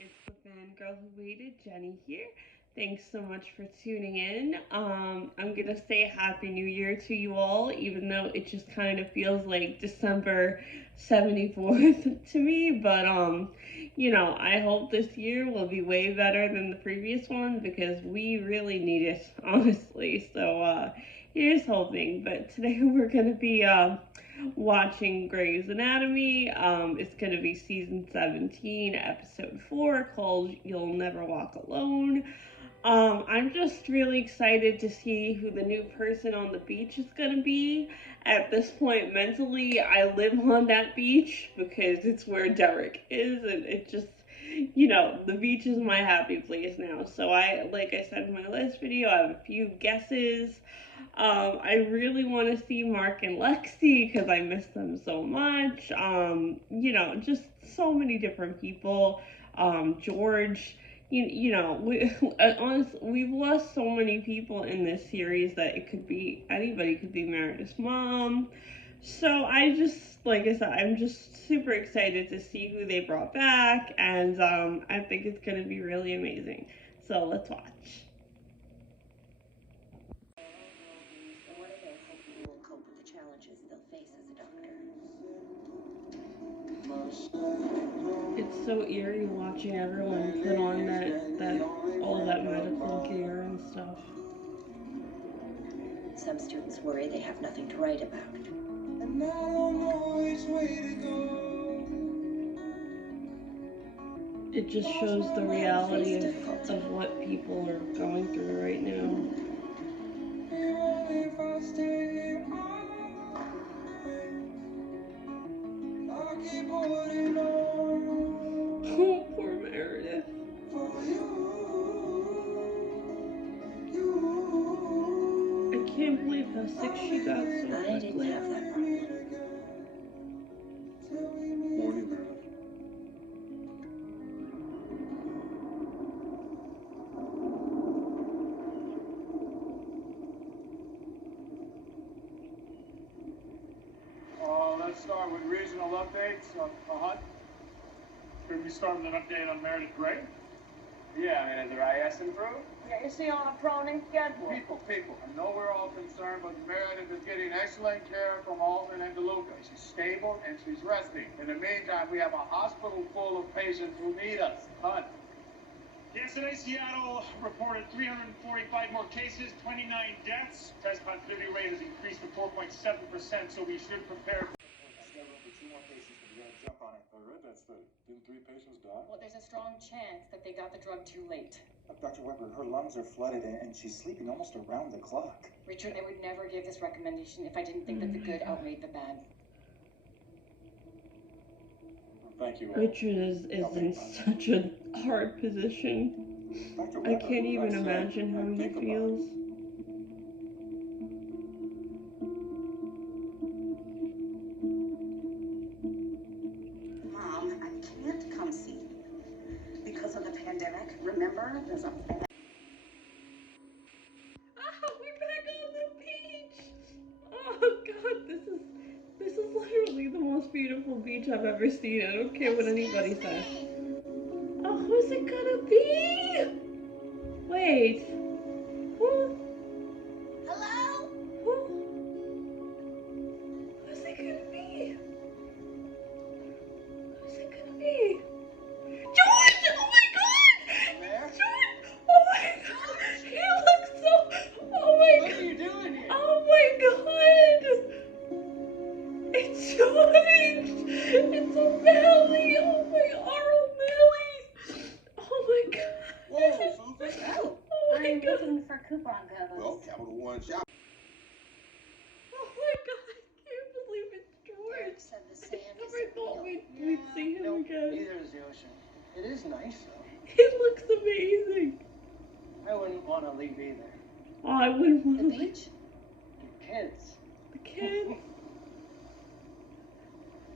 It's the fangirl who waited, Jenny here. Thanks so much for tuning in. I'm gonna say Happy New Year to you all, even though it just kind of feels like December 74th to me. But I hope this year will be way better than the previous one because we really need it, honestly. So here's hoping. But today we're gonna be watching Grey's Anatomy. It's going to be season 17, episode 4, called You'll Never Walk Alone. I'm just really excited to see who the new person on the beach is going to be. At this point, mentally, I live on that beach because it's where Derek is, and it just, the beach is my happy place now. So like I said in my last video, I have a few guesses. I really want to see Mark and Lexi because I miss them so much. Just so many different people. George, honestly, we've lost so many people in this series that it could be anybody could be Meredith's mom. So like I said, I'm just super excited to see who they brought back, and I think it's gonna be really amazing. So let's watch. It's so eerie watching everyone put on that all that medical gear and stuff. Some students worry they have nothing to write about. And I don't know which way to go. It just shows the reality of what people are going through right now. Even if I stay I'll keep holding on. Oh, poor Meredith. For you. I can't believe how sick she got so quickly. I didn't have that problem. Morning, Meredith. Let's start with regional updates. Hunt. Could we start with an update on Meredith Grey? Yeah, has her IS improved? Yeah, is she on a proning schedule? People. I know we're all concerned, but Meredith is getting excellent care from Altman and DeLuca. She's stable and she's resting. In the meantime, we have a hospital full of patients who need us. Hunt. Yesterday, Seattle reported 345 more cases, 29 deaths. Test positivity rate has increased to 4.7%, so we should prepare. Scheduled for 2 more patients, but we gotta jump on it. I read that study. Didn't 3 patients die? Well, there's a strong chance that they got the drug too late. Dr. Weber, her lungs are flooded and she's sleeping almost around the clock. Richard, I would never give this recommendation if I didn't think that the good outweighed the bad. Thank you. Richard is in such a hard position. I can't even imagine how he feels. Mom, I can't come see you because of the pandemic. Remember, there's a... We're back on the beach! Oh god, this is literally the most beautiful beach I've ever seen. I don't care what anybody says. Oh, who's it gonna be? Wait. Who? Hello? Who's it gonna be? Who's it gonna be? George! Oh my god! George! Oh my god! He looks so... Oh my god! What are you doing here? Oh my god! It's George! It's O'Malley! Oh my, our O'Malley! Oh my god! Whoa, Susan! Oh my I'm god! looking for coupon codes. Well, Capital One shop. Oh my god! I can't believe it's Eric George! said the I sand never isn't thought real. we'd see him again. Neither is the ocean. It is nice, though. It looks amazing! I wouldn't want to leave either. Oh, I wouldn't want The to beach? The kids. the kids.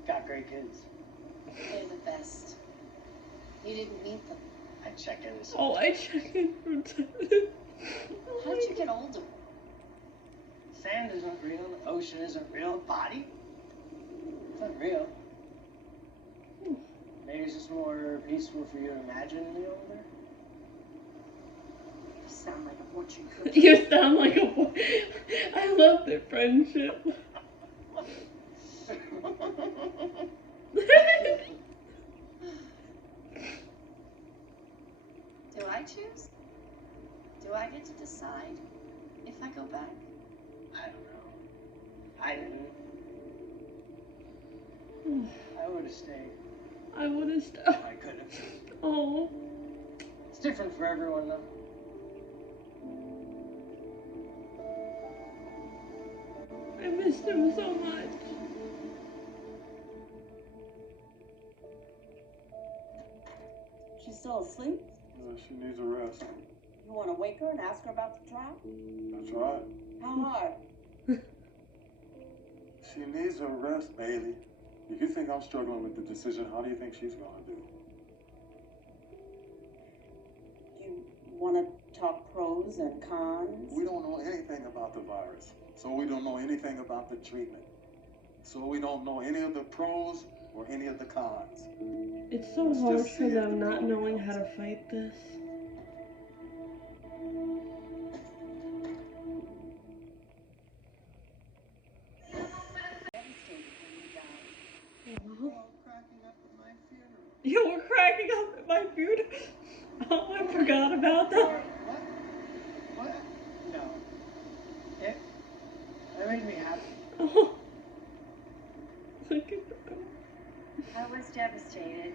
Got great kids. They're the best. You didn't meet them. I check in this. Oh, I check in from time. How'd you get older? Sand isn't real. The ocean isn't real. Body? It's not real. Maybe it's just more people. peaceful for you to imagine me older? You sound like a fortune cookie. You sound like a boy. I love their friendship. Do I choose? Do I get to decide if I go back? I don't know. I didn't. I would have stayed. I would have I could have. Oh. It's different for everyone, though. I missed him so much. She's still asleep? She needs a rest. You want to wake her and ask her about the trial? That's right. How hard? She needs a rest, Bailey. If you think I'm struggling with the decision, how do you think she's gonna do? You want to talk pros and cons? We don't know anything about the virus, so we don't know anything about the treatment. So we don't know any of the pros or any of the cons. It's so Let's hard just for see if them the not code knowing comes. how to fight this. You were cracking up at my funeral. Oh, I forgot about that. What? No. That made me happy. Oh. Look at that. I was devastated.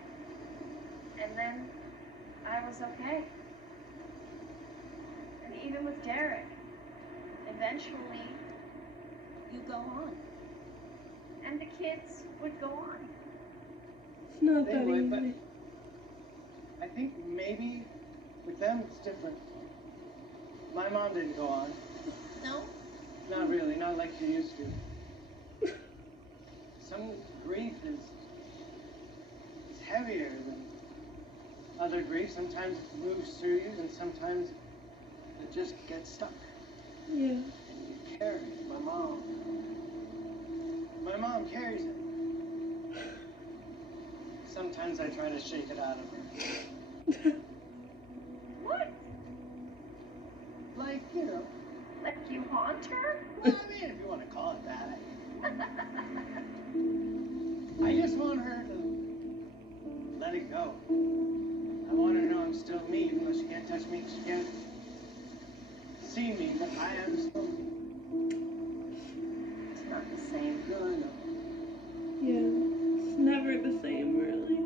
And then I was okay. And even with Derek, eventually you go on. And the kids would go on. It's not They that would, easy. but I think maybe with them it's different. My mom didn't go on. No? Not really, not like she used to. Some grief is heavier than other grief. Sometimes it moves through you, and sometimes it just gets stuck. Yeah. And you carry it. My mom carries it. Sometimes I try to shake it out of her. What? Like, you know. Like you haunt her? Well, I mean, if you want to call it that. I just want her to let it go. I want her to know I'm still me, even though she can't touch me, she can't see me, but I am still me. It's not the same. No, I know. Yeah. It's never the same, really.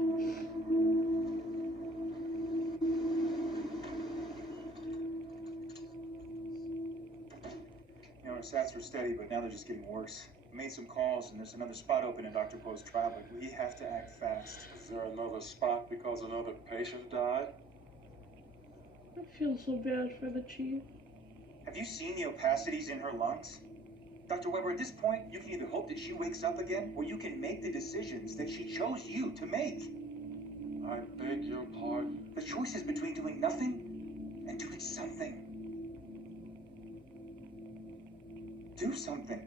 You know, our stats were steady, but now they're just getting worse. I made some calls, and there's another spot open in Dr. Poe's trial, but we have to act fast. Is there another spot because another patient died? I feel so bad for the chief. Have you seen the opacities in her lungs? Dr. Weber, at this point, you can either hope that she wakes up again, or you can make the decisions that she chose you to make. I beg your pardon. The choice is between doing nothing and doing something. Do something.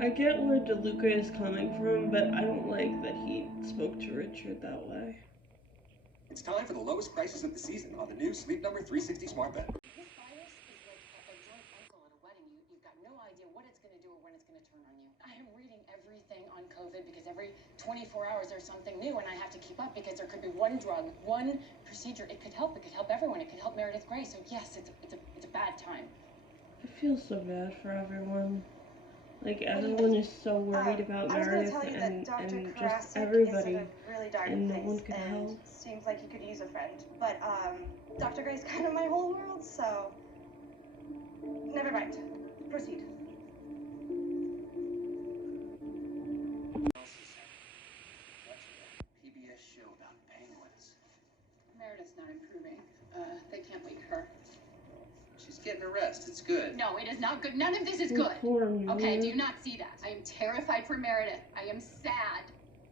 I get where DeLuca is coming from, but I don't like that he spoke to Richard that way. It's time for the lowest prices of the season on the new Sleep Number 360 Smart Bed. This virus is like a drunk uncle at a wedding. You've got no idea what it's going to do or when it's going to turn on you. I am reading everything on COVID because every 24 hours there's something new and I have to keep up because there could be one drug, one procedure. It could help. It could help everyone. It could help Meredith Grey. So yes, it's a bad time. I feel so bad for everyone. Like, everyone is so worried about Meredith and just everybody, really dark and no place one can and help. seems like he could use a friend. But Dr. Gray's kind of my whole world, so never mind. Proceed. PBS show about penguins. Meredith's not improving. They can't wake her. She's getting a rest. It's good. No, it is not good. None of this is Oh, good. poor Okay, Mia. do you not see that? I am terrified for Meredith. I am sad.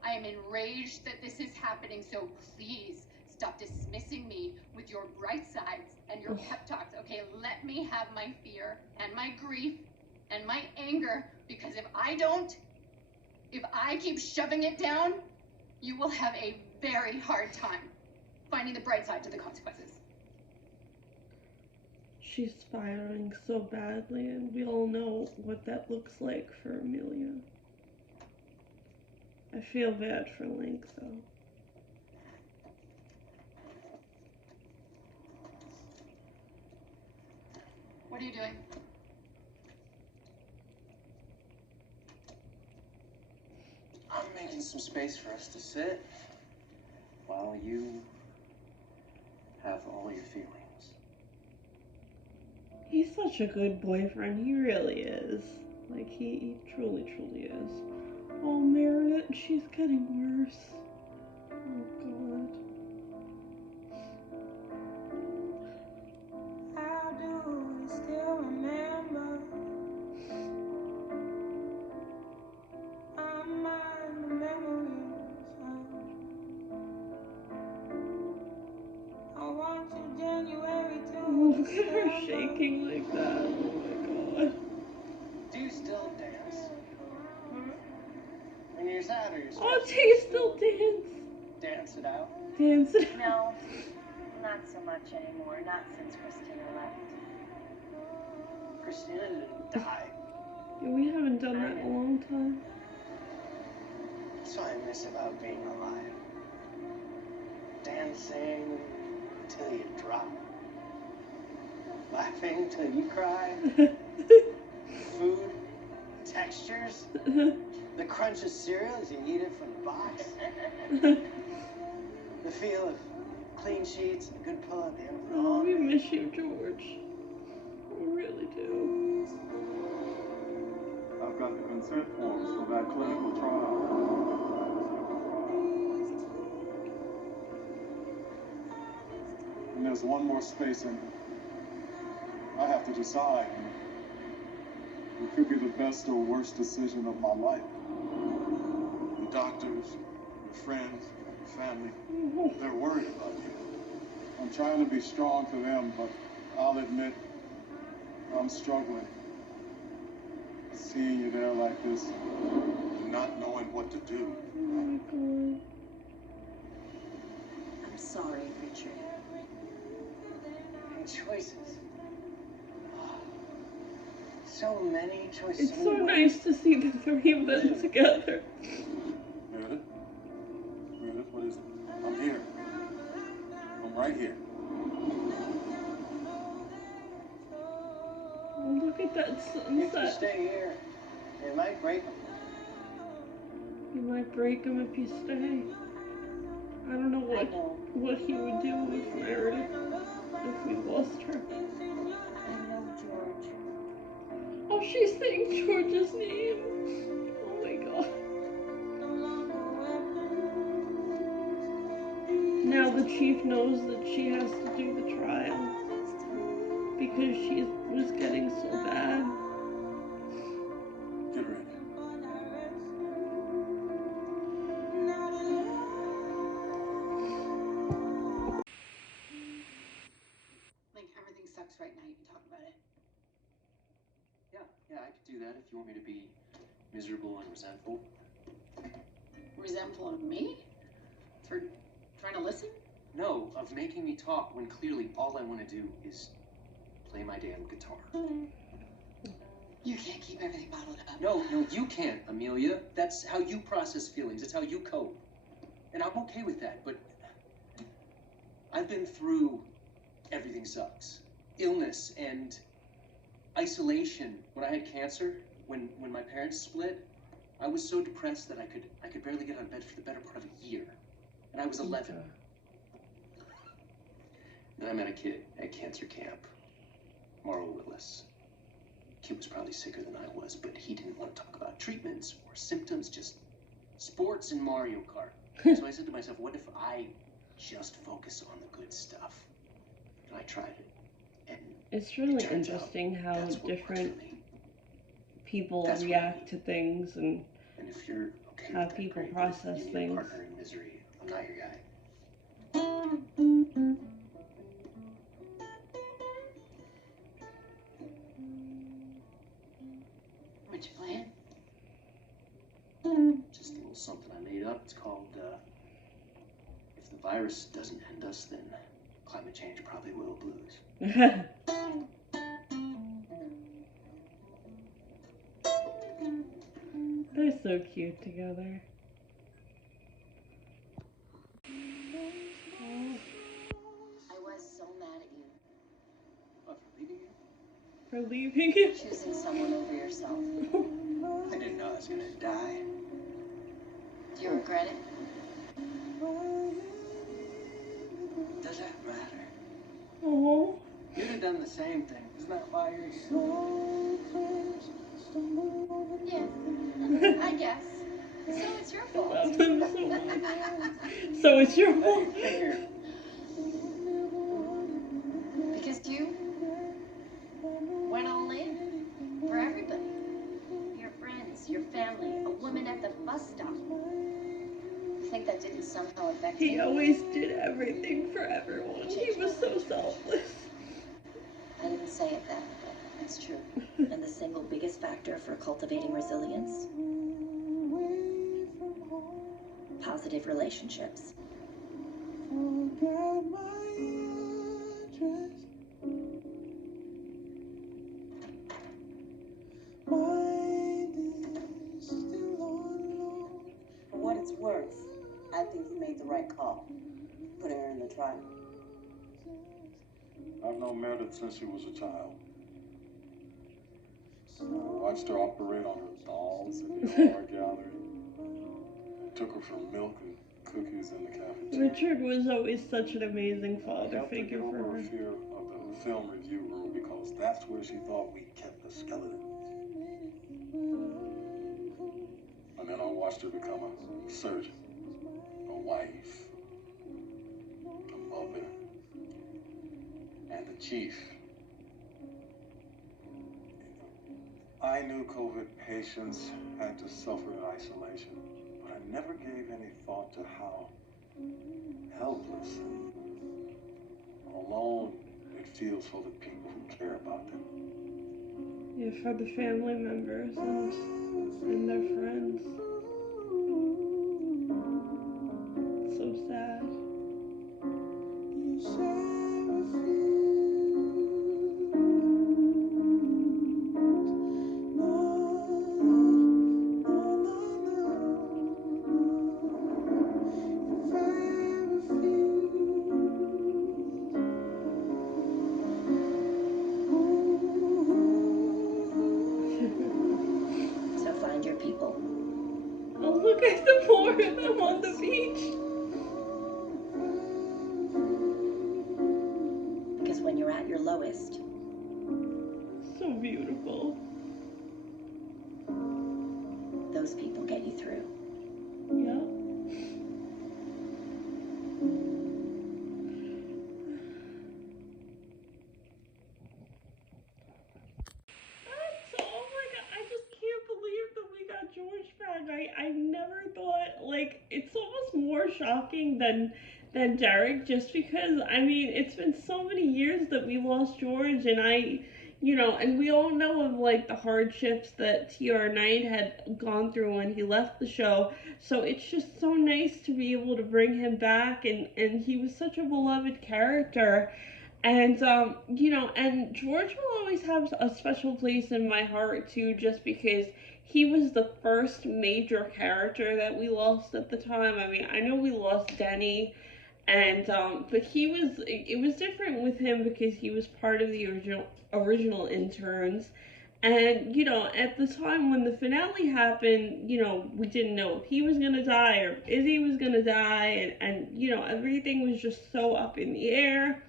I am enraged that this is happening. So please stop dismissing me with your bright sides and your pep talks. Okay, let me have my fear and my grief and my anger, because if I don't, If I keep shoving it down, you will have a very hard time finding the bright side to the consequences. She's spiraling so badly, and we all know what that looks like for Amelia. I feel bad for Link, though. What are you doing? I'm making some space for us to sit while you have all your feelings. He's such a good boyfriend. He really is. Like, he truly, truly is. Oh, Meredith, she's getting worse. Oh, God. How do we still remember? I'm mine, the memories I want you January to Look at her shaking like that. Oh, my God. Do you still dance? When you're sad or you're stressed? Oh, do you still dance? Dance it out? Dance it out. No, not so much anymore. Not since Christina left. Christina didn't die. Yeah, we haven't done that in a long time. That's what I miss about being alive. Dancing till you drop. Laughing till you cry. Food, textures, the crunch of cereal as you eat it from the box. The feel of clean sheets and a good pull at the end of the Oh, long we day. miss you, George. We really do. I've got the consent forms for that clinical trial. And there's one more space in it. I have to decide. It could be the best or worst decision of my life. The doctors, your friends, family, they're worried about you. I'm trying to be strong for them, but I'll admit I'm struggling. Seeing you there like this and not knowing what to do. Oh my God. I'm sorry, Richard. And choices. So many choices. It's so nice to see the three of them together. Meredith? Meredith, what is it? I'm here. I'm right here. Oh, look at that If you sunset. stay here, it might break them. You might break him if you stay. I don't know what he would do with Meredith if we lost her. I know, George. Oh, she's saying George's name. Oh my God. Now the chief knows that she has to do the trial because she was getting so bad. Get ready. Like, everything sucks right now. You can talk about it. Yeah, I could do that if you want me to be miserable and resentful. Resentful of me? For trying to listen? No, of making me talk when clearly all I want to do is play my damn guitar. You can't keep everything bottled up. No, you can't, Amelia. That's how you process feelings. That's how you cope. And I'm okay with that, but I've been through everything sucks. Illness and isolation. When I had cancer, when my parents split, I was so depressed that I could barely get out of bed for the better part of a year. And I was 11. Then I met a kid at cancer camp, Marl Willis. Kid was probably sicker than I was, but he didn't want to talk about treatments or symptoms, just sports and Mario Kart. So I said to myself, what if I just focus on the good stuff? And I tried it. And It's really interesting how different people react to things and if you're okay how with that, people great, but process you need a things. partner in misery. I'm not your guy. What's your plan? the virus doesn't end us, then climate change probably will, Blues. They're so cute together. I was so mad at you. What, for leaving you? For leaving you? Choosing someone over yourself. I didn't know I was gonna die. Do you regret it? Does that matter? Oh. You'd have done the same thing. Isn't that why you're here? Yeah, I guess. So it's your fault. I love them so much. So it's your fault. Because you went all in for everybody. Your friends, your family, a woman at the bus stop. You think that didn't somehow affect you? He always did everything for everyone. He was so selfless. I didn't say it then, but it's true. And the single biggest factor for cultivating resilience? Positive relationships. For what it's worth, I think you made the right call. Putting her in the trial. I've known Meredith since she was a child. I watched her operate on her dolls in the art gallery. Took her for milk and cookies in the cafeteria. Richard was always such an amazing father figure for her her. fear of the film review room because that's where she thought we kept the skeletons. And then I watched her become a surgeon, a wife, a mother, and a chief. I knew COVID patients had to suffer in isolation, but I never gave any thought to how helpless and alone it feels for the people who care about them. Yeah, for the family members and their friends. So sad. So find your people. Oh, look at the four of them on the beach. Because when you're at your lowest, So beautiful. those people get you through. Yeah. Oh my god, I just can't believe that we got George back. I never thought, like, it's almost more shocking than Derek, just because, I mean, it's been so many years that we lost George, and and we all know of, like, the hardships that TR Knight had gone through when he left the show, so it's just so nice to be able to bring him back, and he was such a beloved character. And and George will always have a special place in my heart too, just because he was the first major character that we lost at the time. I mean, I know we lost Denny, and but it was different with him because he was part of the original interns. And at the time when the finale happened, we didn't know if he was gonna die or if Izzy was gonna die, and everything was just so up in the air.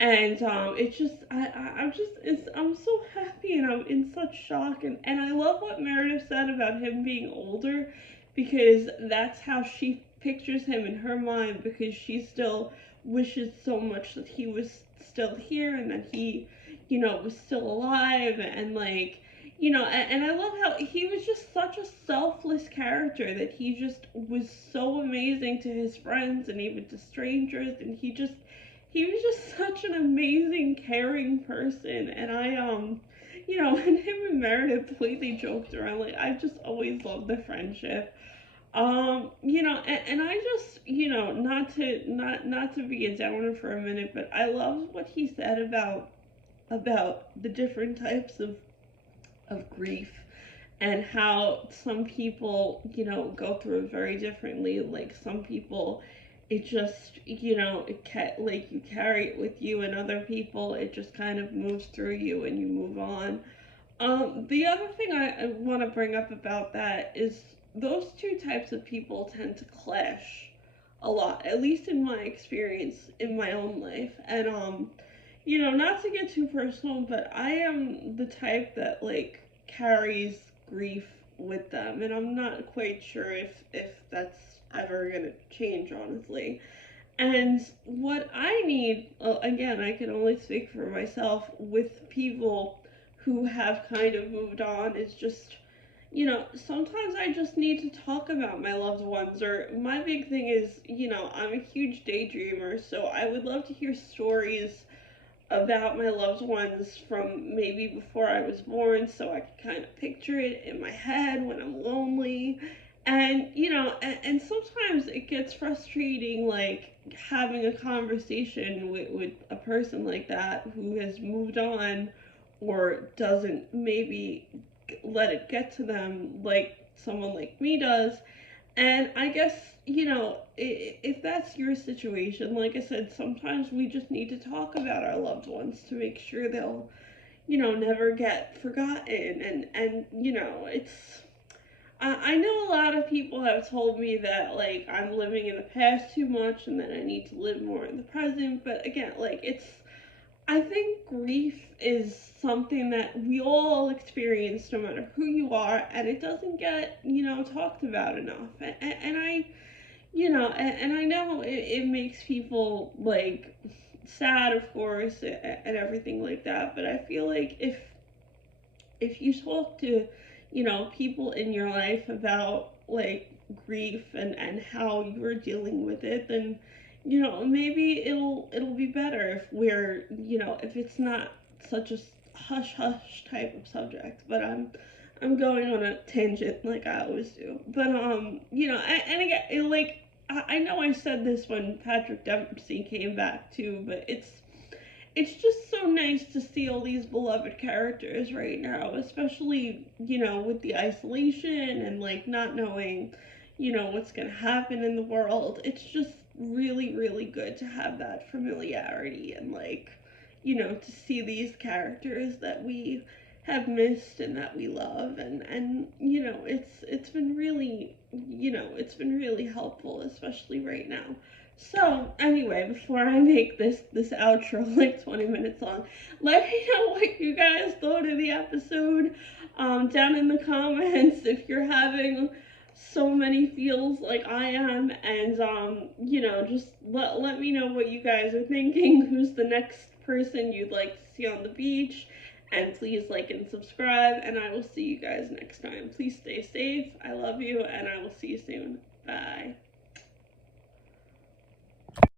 And it's just I'm so happy, and I'm in such shock, and I love what Meredith said about him being older, because that's how she pictures him in her mind, because she still wishes so much that he was still here and that he was still alive, and like and I love how he was just such a selfless character, that he just was so amazing to his friends and even to strangers, and he was just such an amazing, caring person. And and him and Meredith, the way they joked around, like, I just always loved the friendship. And I just, not to be a downer for a minute, but I loved what he said about the different types of grief and how some people, go through it very differently. Like some people, it just, like you carry it with you, and other people, it just kind of moves through you and you move on. The other thing I want to bring up about that is those two types of people tend to clash a lot, at least in my experience in my own life. And not to get too personal, but I am the type that like carries grief with them, and I'm not quite sure if that's ever gonna change, honestly. And what I need, again, I can only speak for myself with people who have kind of moved on, is just, sometimes I just need to talk about my loved ones. Or my big thing is, I'm a huge daydreamer, so I would love to hear stories about my loved ones from maybe before I was born, so I could kind of picture it in my head when I'm lonely. And, and sometimes it gets frustrating, like having a conversation with a person like that who has moved on or doesn't maybe let it get to them like someone like me does. And I guess, if that's your situation, like I said, sometimes we just need to talk about our loved ones to make sure they'll, never get forgotten. And it's, I know a lot of people have told me that, like, I'm living in the past too much and that I need to live more in the present. But again, like, I think grief is something that we all experience no matter who you are, and it doesn't get, talked about enough. And I, and I know it makes people like sad, of course, and everything like that, but I feel like if you talk to, people in your life about like grief and how you're dealing with it, then maybe it'll be better if we're, if it's not such a hush hush type of subject. But I'm going on a tangent like I always do. But and again, I know I said this when Patrick Dempsey came back too, but it's just so nice to see all these beloved characters right now, especially, with the isolation and like not knowing, what's going to happen in the world. It's just really, really good to have that familiarity and like, to see these characters that we have missed and that we love. And it's been really, it's been really helpful, especially right now. So anyway, before I make this outro like 20 minutes long, let me know what you guys thought of the episode, down in the comments if you're having so many feels like I am. And just let me know what you guys are thinking. Who's the next person you'd like to see on the beach? And please like and subscribe, and I will see you guys next time. Please stay safe. I love you, and I will see you soon. Bye.